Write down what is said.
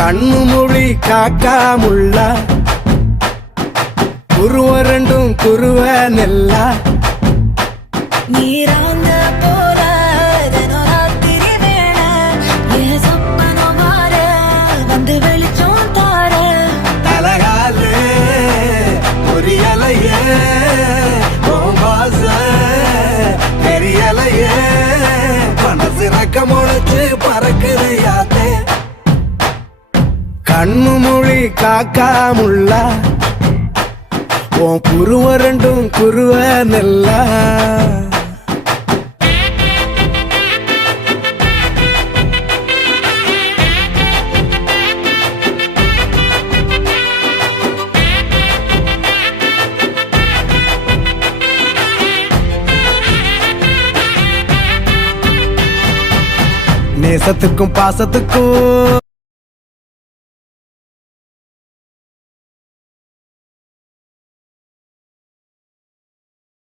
கண்ணு மொழி காக்காமுள்ள குருவ ரெண்டும் குருவ நெல்லா நீராங்க போல தினராத்திரி வேண என் சொப்பனம் மாற வந்து வெளிச்சம் தார தலகாலே பொரியலையே ஓம்பாச பெரியலையே மனசு ரக்க முளைச்சு பறக்குது யாத்தே கண்ணு மொழி காக்காமுள்ள உன் குருவ ரெண்டும் குருவ நெல்லா நேசத்துக்கும் பாசத்துக்கும்